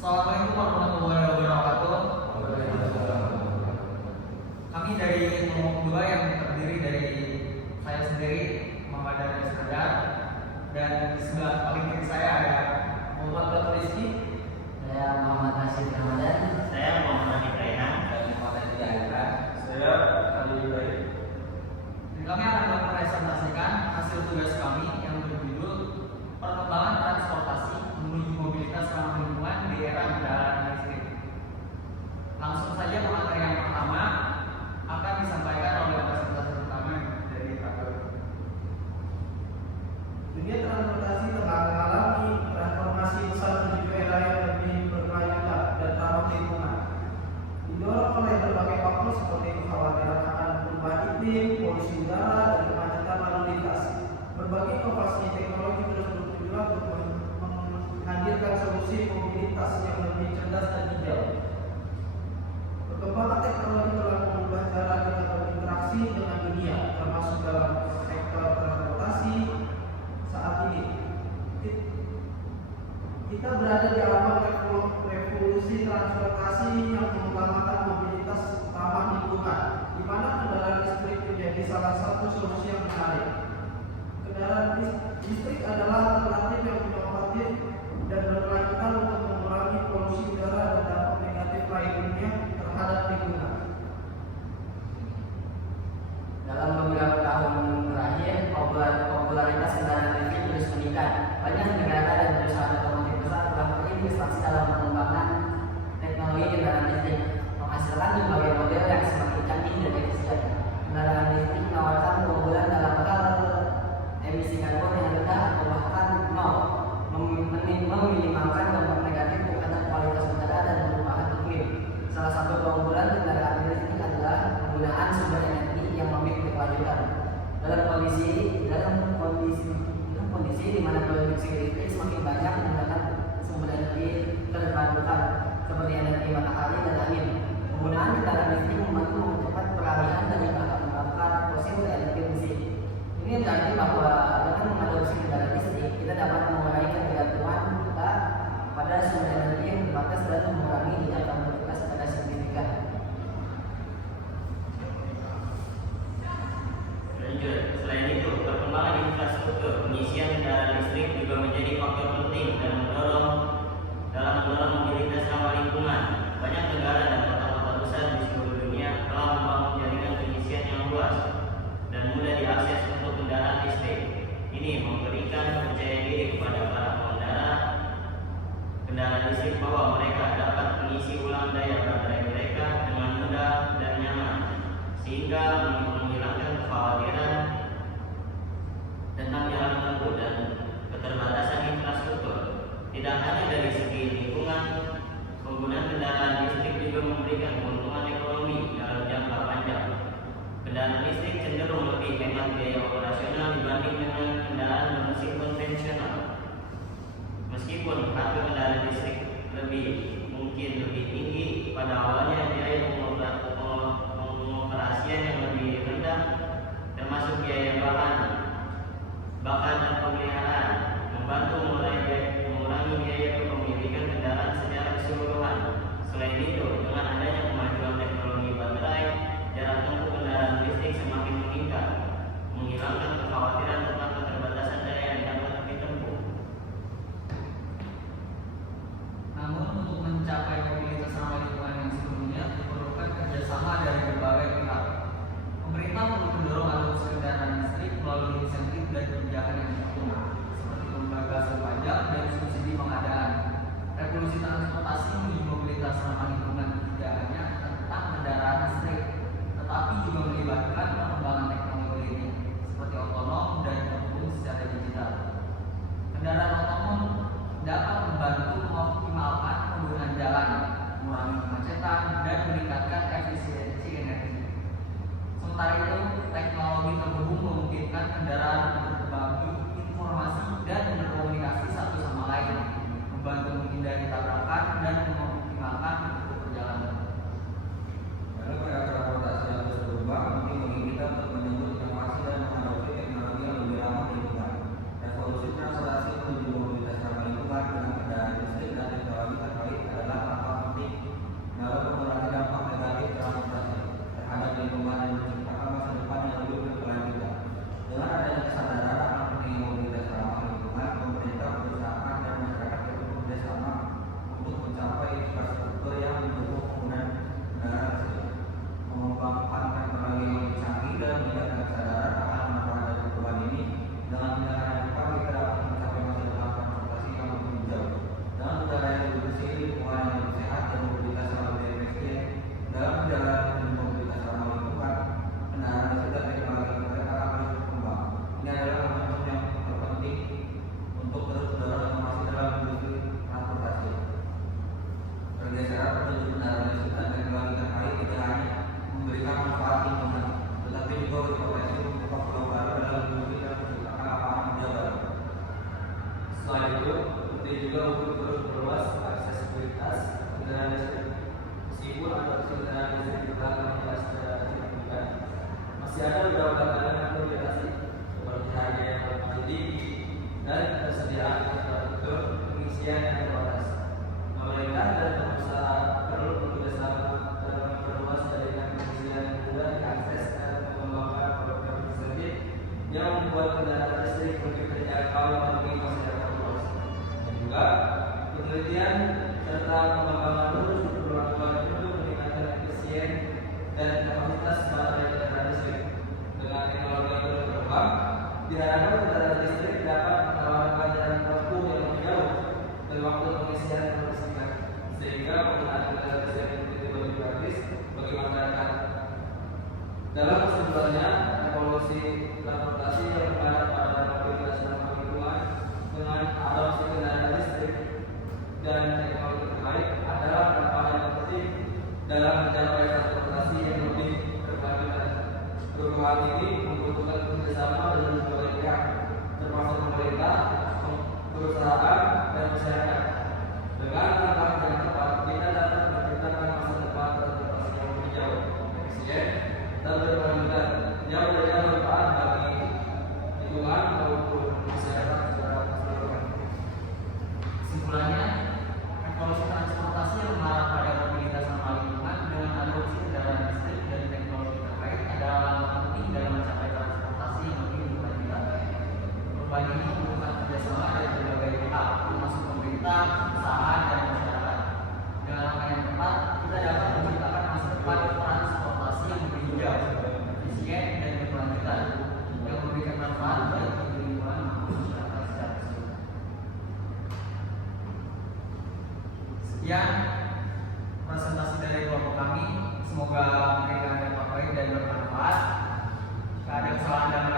Assalamualaikum warahmatullahi wabarakatuh. Kami dari kelompok 2 yang terdiri dari saya sendiri, Muhammad Daniel Iskandar, dan di sebelah paling kiri saya ada Muhammad Batul Rizky, Saya Muhammad Nasir Ramadan. Saya Muhammad Ibrahim. Saya Muhammad Ibrahim. Saya Ali Ibrahim. dan kami akan mempresentasikan hasil tugas kami yang berjudul Perkembangan Transportasi Menuju Mobilitas Ramah Lingkungan di Era Kendaraan Listrik. Langsung saja materi yang pertama akan disampaikan oleh presentasi pertama dari Pak. Dunia transportasi tengah mengalami transformasi besar menuju era yang lebih berkelanjutan dan ramah lingkungan. Didorong oleh berbagai faktor seperti kekhawatiran akan perubahan iklim, polusi udara, dan kemacetan lalu lintas. Berbagai inovasi teknologi terus bertujuan untuk menghadirkan solusi mobilitas yang lebih cerdas dan hijau. Perkembangan teknologi telah mengubah cara kita berinteraksi dengan dunia, termasuk dalam sektor transportasi. Saat ini kita berada di awal revolusi transportasi yang mengutamakan mobilitas ramah lingkungan, di mana kendaraan listrik menjadi salah satu solusi yang menarik. Kendaraan listrik adalah alternatif yang inovatif dan berkelanjutan untuk mengurangi polusi udara dan dampak negatif lainnya terhadap lingkungan. Dalam beberapa tahun terakhir, popularitas kendaraan listrik terus meningkat. Banyak negara dan perusahaan otomotif besar telah berinvestasi dalam pengembangan teknologi kendaraan listrik, menghasilkan berbagai model yang semakin canggih dan efisien. Kendaraan listrik menawarkan keunggulan dalam hal emisi karbon yang rendah atau bahkan nol, meminimalkan dampak negatif terhadap kualitas udara dan perubahan iklim. Salah satu keunggulan kendaraan listrik adalah penggunaan sumber energi yang memiliki berkelanjutan. Dalam kondisi di mana produksi listrik semakin banyak menggunakan sumber energi terbarukan seperti energi matahari dan angin. Penggunaan kendaraan listrik membantu mempercepat peralihan dari bahan bakar fosil ke energi bersih. Ini berarti bahwa dengan mengadopsi kendaraan listrik kita dapat mengurangi ketergantungan kita pada sumber energi yang terbatas dan mengurangi jejak karbon kita secara signifikan. Lanjut, selain itu, perkembangan infrastruktur pengisian kendaraan listrik juga menjadi faktor penting dalam mendorong mobilitas ramah lingkungan. Banyak negara dan kota-kota besar di seluruh dunia telah membangun jaringan pengisian yang luas dan mudah diakses untuk kendaraan listrik. Ini memberikan kepercayaan diri kepada para pengendara kendaraan listrik bahwa mereka dapat mengisi ulang daya baterai mereka dengan mudah dan nyaman, sehingga menghilangkan kekhawatiran tentang jalan tempuh dan keterbatasan infrastruktur. Tidak hanya dari segi lingkungan, penggunaan kendaraan listrik juga memberikan keuntungan ekonomi dalam jangka panjang. Kendaraan listrik cenderung lebih hemat biaya operasional dibanding dengan kendaraan bermesin konvensional. Meskipun harga kendaraan listrik mungkin lebih tinggi pada awalnya, biaya pengoperasian yang lebih rendah, termasuk biaya bakar dan pemeliharaan, membantu mengurangi biaya kepemilikan kendaraan secara keseluruhan. Selain itu, dengan adanya kemajuan teknologi baterai, jarak tempuh kendaraan listrik semakin meningkat, menghilangkan kekhawatiran tentang keterbatasan daya yang dapat ditempuh. Namun untuk mencapai mobilitas ramah lingkungan yang sebelumnya diperlukan kerjasama dari berbagai pihak. Pemerintah perlu mendorong adopsi kendaraan listrik melalui pengisian yang terbatas. Pemerintah dan pengusaha perlu bekerjasama dalam memperluas jaringan pengisian yang mudah diakses dan mengembangkan program insentif yang membuat kendaraan listrik lebih terjangkau bagi masyarakat luas. Dan juga penelitian serta pengembangan lurus diperlakukan untuk meningkatkan efisien dan kapasitas baterai kendaraan listrik. Dengan teknologi yang berkembang, diharapkan kendaraan listrik dapat menawarkan jarak tempuh yang lebih jauh dan waktu pengisian yang lebih singkat, sehingga penggunaan kendaraan listrik menjadi lebih gratis bagi masyarakat. Dalam kesimpulannya, evolusi transportasi yang mengarah pada mobilitas ramah lingkungan dengan adopsi kendaraan listrik dan teknologi terbaik adalah langkah yang penting dalam mencapai transportasi yang lebih berkelanjutan. Perubahan ini membutuhkan kerjasama dengan berbagai pihak, termasuk pemerintah, perusahaan, dan masyarakat. Dengan langkah yang tepat, kita dapat menciptakan masa depan transportasi yang lebih jauh, efisien, dan berkelanjutan, yang memberikan manfaat bagi lingkungan maupun masyarakat secara keseluruhan. Kesimpulannya, evolusi transportasi yang mengarah pada mobilitas ramah lingkungan dengan adopsi kendaraan listrik dan teknologi terkait adalah langkah penting dalam mencapai transportasi yang lebih berkelanjutan. Perubahan ini membutuhkan kerjasama dari berbagai pihak, termasuk pemerintah, perusahaan, dan masyarakat. Dengan langkah yang tepat, kita dapat menciptakan masa depan transportasi yang lebih hijau, efisien, dan berkelanjutan, yang memberikan manfaat bagi lingkungan maupun masyarakat secara keseluruhan. Sekian presentasi dari kelompok kami. Semoga memberikan dampak baik dan bermanfaat. Jika ada kesalahan dalam